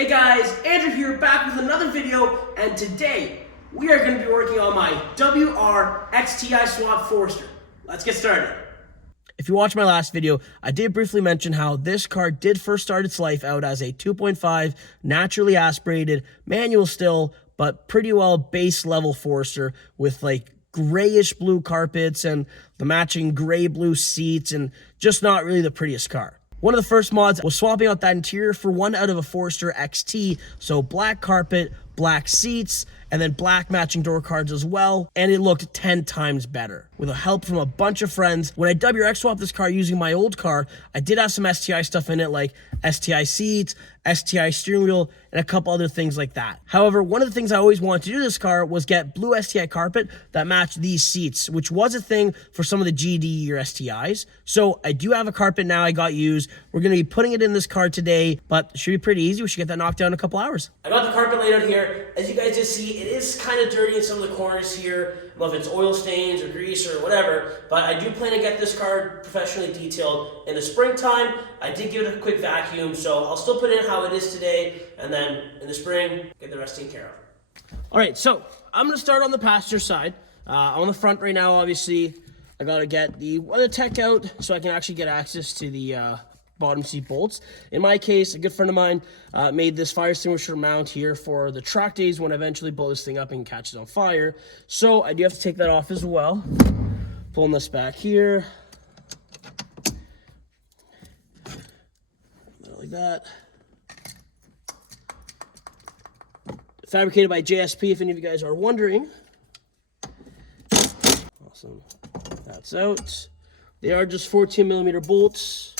Hey guys, Andrew here, back with another video, and today we are going to be working on my WR XTI Swap Forester. Let's get started. If you watched my last video, I did briefly mention how this car did first start its life out as a 2.5 naturally aspirated, manual still, but pretty well base level Forester with like grayish blue carpets and the matching gray blue seats and just not really the prettiest car. One of the first mods was swapping out that interior for one out of a Forester XT, so black carpet, black seats, and then black matching door cards as well, and it looked 10 times better. With the help from a bunch of friends, when I WRX swapped this car using my old car, I did have some STI stuff in it like STI seats, STI steering wheel, and a couple other things like that. However, one of the things I always wanted to do to this car was get blue STI carpet that matched these seats, which was a thing for some of the GD or STIs. So I do have a carpet now I got used. We're gonna be putting it in this car today, but it should be pretty easy. We should get that knocked down in a couple hours. I got the carpet laid out here. As you guys just see, it is kind of dirty in some of the corners here. I don't know if it's oil stains or grease or whatever, but I do plan to get this car professionally detailed in the springtime. I did give it a quick vacuum, so I'll still put it in how it is today, and then in the spring, get the rest taken care of. All right, so I'm gonna start on the passenger side. On the front right now, obviously, I gotta get the weather tech out so I can actually get access to the bottom seat bolts. In my case, a good friend of mine made this fire extinguisher mount here for the track days when I eventually blow this thing up and catch it on fire. So I do have to take that off as well. Pulling this back here. Like that. Fabricated by JSP, if any of you guys are wondering. Awesome. That's out. They are just 14mm bolts.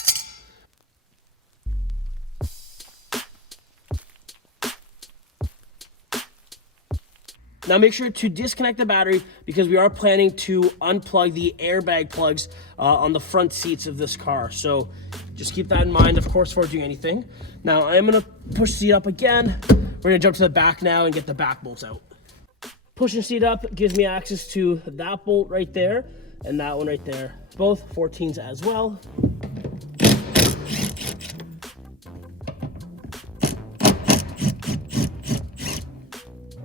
Now make sure to disconnect the battery because we are planning to unplug the airbag plugs on the front seats of this car. So just keep that in mind, of course, before doing anything. Now I am gonna push the seat up again. We're gonna jump to the back now and get the back bolts out. Pushing the seat up gives me access to that bolt right there and that one right there. Both 14s as well.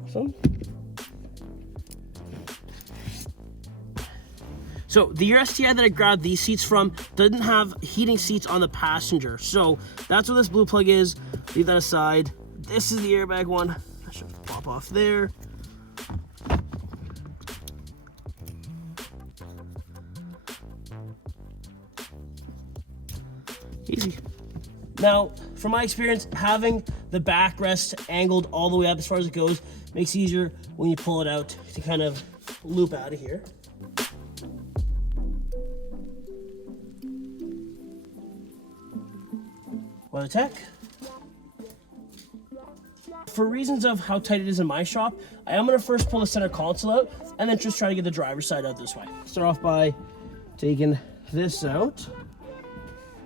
Awesome. So the STI that I grabbed these seats from doesn't have heating seats on the passenger. So that's what this blue plug is. Leave that aside. This is the airbag one. That should pop off there. Easy. Now, from my experience, having the backrest angled all the way up as far as it goes makes it easier when you pull it out to kind of loop out of here. Weather tech. For reasons of how tight it is in my shop, I am going to first pull the center console out and then just try to get the driver's side out this way. Start off by taking this out.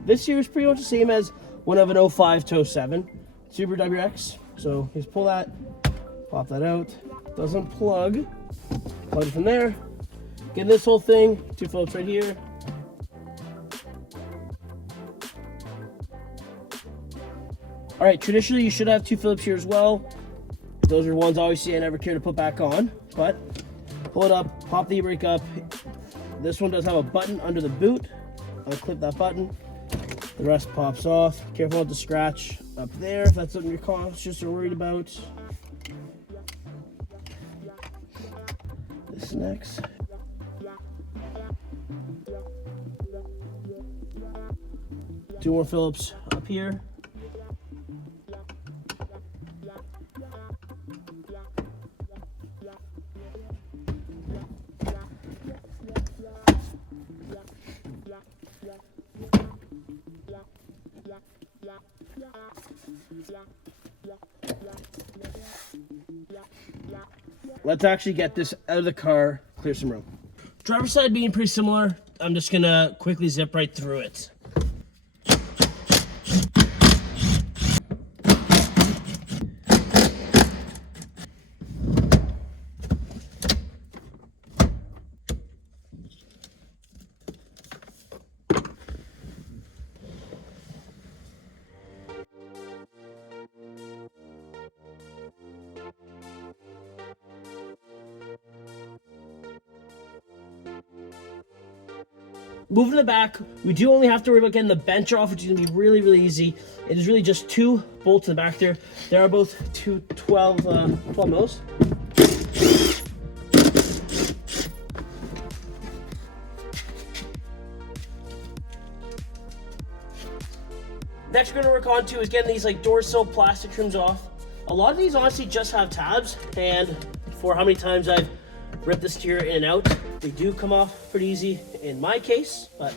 This here is pretty much the same as one of an 05 to 07 Super WRX. So just pull that, pop that out. Doesn't plug. Plug it from there. Get this whole thing, 2 Phillips right here. All right, traditionally you should have 2 Phillips here as well. Those are ones obviously I never care to put back on, but pull it up, pop the e-brake up. This one does have a button under the boot. I'll clip that button. The rest pops off. Careful not to scratch up there if that's something you're conscious or worried about. This next. Two more Phillips up here. Let's actually get this out of the car, clear some room. Driver's side being pretty similar, I'm just gonna quickly zip right through it. Moving to the back, we do only have to worry about getting the bench off, which is gonna be really, really easy. It is really just 2 bolts in the back there. They are both 12 mils. Next we're gonna work on too is getting these like door sill plastic trims off. A lot of these honestly just have tabs, and for how many times I've ripped the steer in and out, they do come off pretty easy in my case, but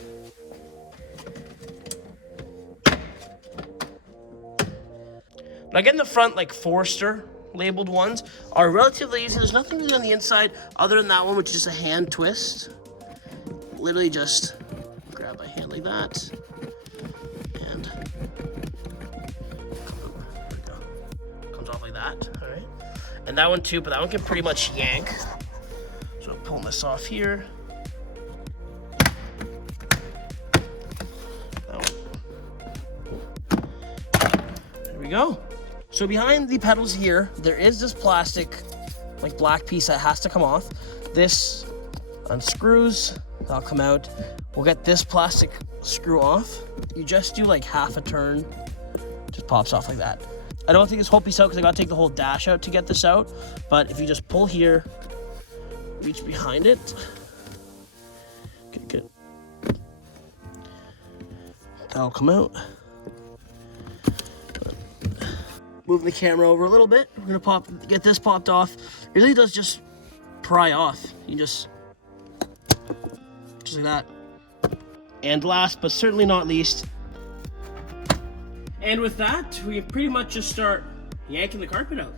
now getting the front like Forester labeled ones are relatively easy. There's nothing really on the inside other than that one, which is just a hand twist. Literally just grab by hand like that. And comes off like that, all right? And that one too, but that one can pretty much yank. So I'm pulling this off here. There we go. So behind the pedals here, there is this plastic, like black piece that has to come off. This unscrews, that'll come out. We'll get this plastic screw off. You just do like half a turn, just pops off like that. I don't think this whole piece out because I gotta take the whole dash out to get this out. But if you just pull here, reach behind it. Good. That'll come out. Moving the camera over a little bit. We're gonna get this popped off. It really does just pry off. You just like that. And last, but certainly not least, and with that, we can pretty much just start yanking the carpet out.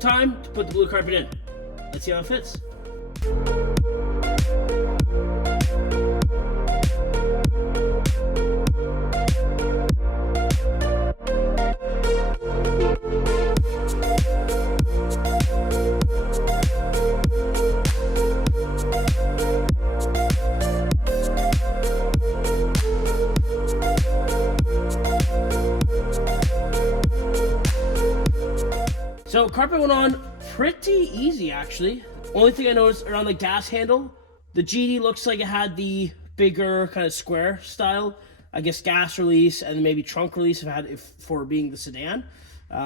Time to put the blue carpet in. Let's see how it fits. So carpet went on pretty easy actually. Only thing I noticed around the gas handle, the GD looks like it had the bigger kind of square style, I guess gas release and maybe trunk release for being the sedan.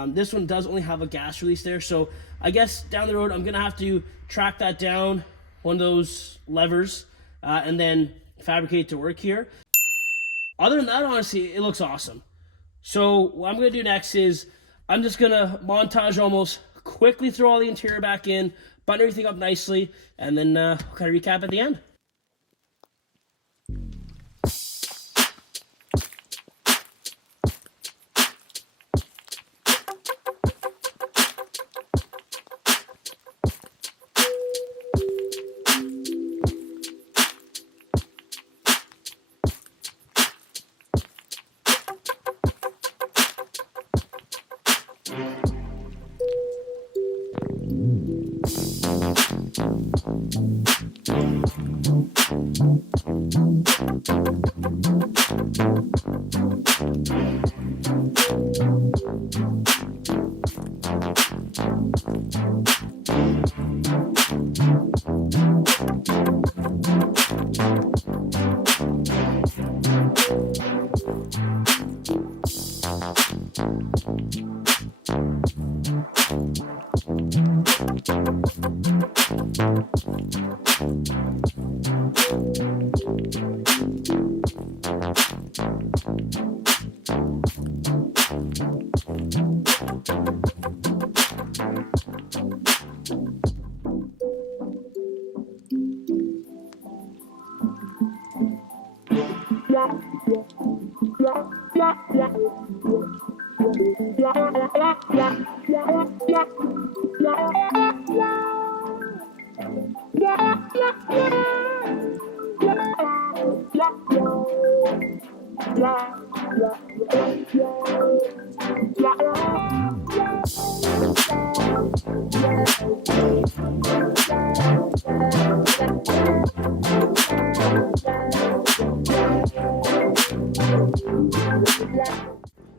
This one does only have a gas release there, so I guess down the road I'm gonna have to track that down, one of those levers, and then fabricate to work here. Other than that, honestly, it looks awesome. So what I'm gonna do next is I'm just gonna montage almost quickly throw all the interior back in, button everything up nicely, and then kind of recap at the end.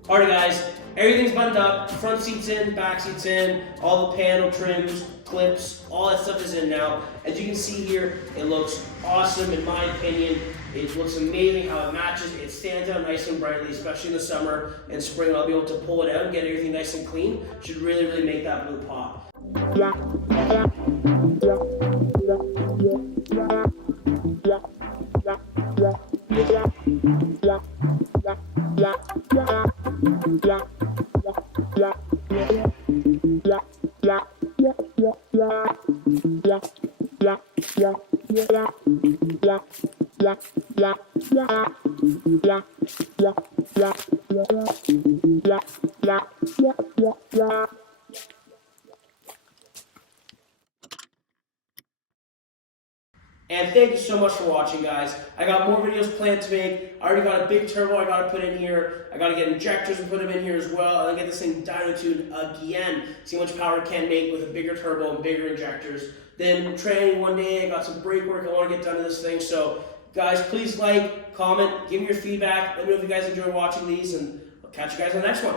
Alright guys, everything's buttoned up, front seat's in, back seat's in, all the panel trims, clips, all that stuff is in now. As you can see here, it looks awesome in my opinion. It looks amazing how it matches. It stands out nice and brightly, especially in the summer and spring. I'll be able to pull it out and get everything nice and clean. Should really, really make that blue pop. And thank you so much for watching, guys. I got more videos planned to make. I already got a big turbo I gotta put in here. I gotta get injectors and put them in here as well. And then get this thing dyno tuned again. See how much power it can make with a bigger turbo and bigger injectors. Then training one day, I got some brake work I wanna get done to this thing. So guys, please like, comment, give me your feedback. Let me know if you guys enjoy watching these, and I'll catch you guys on the next one.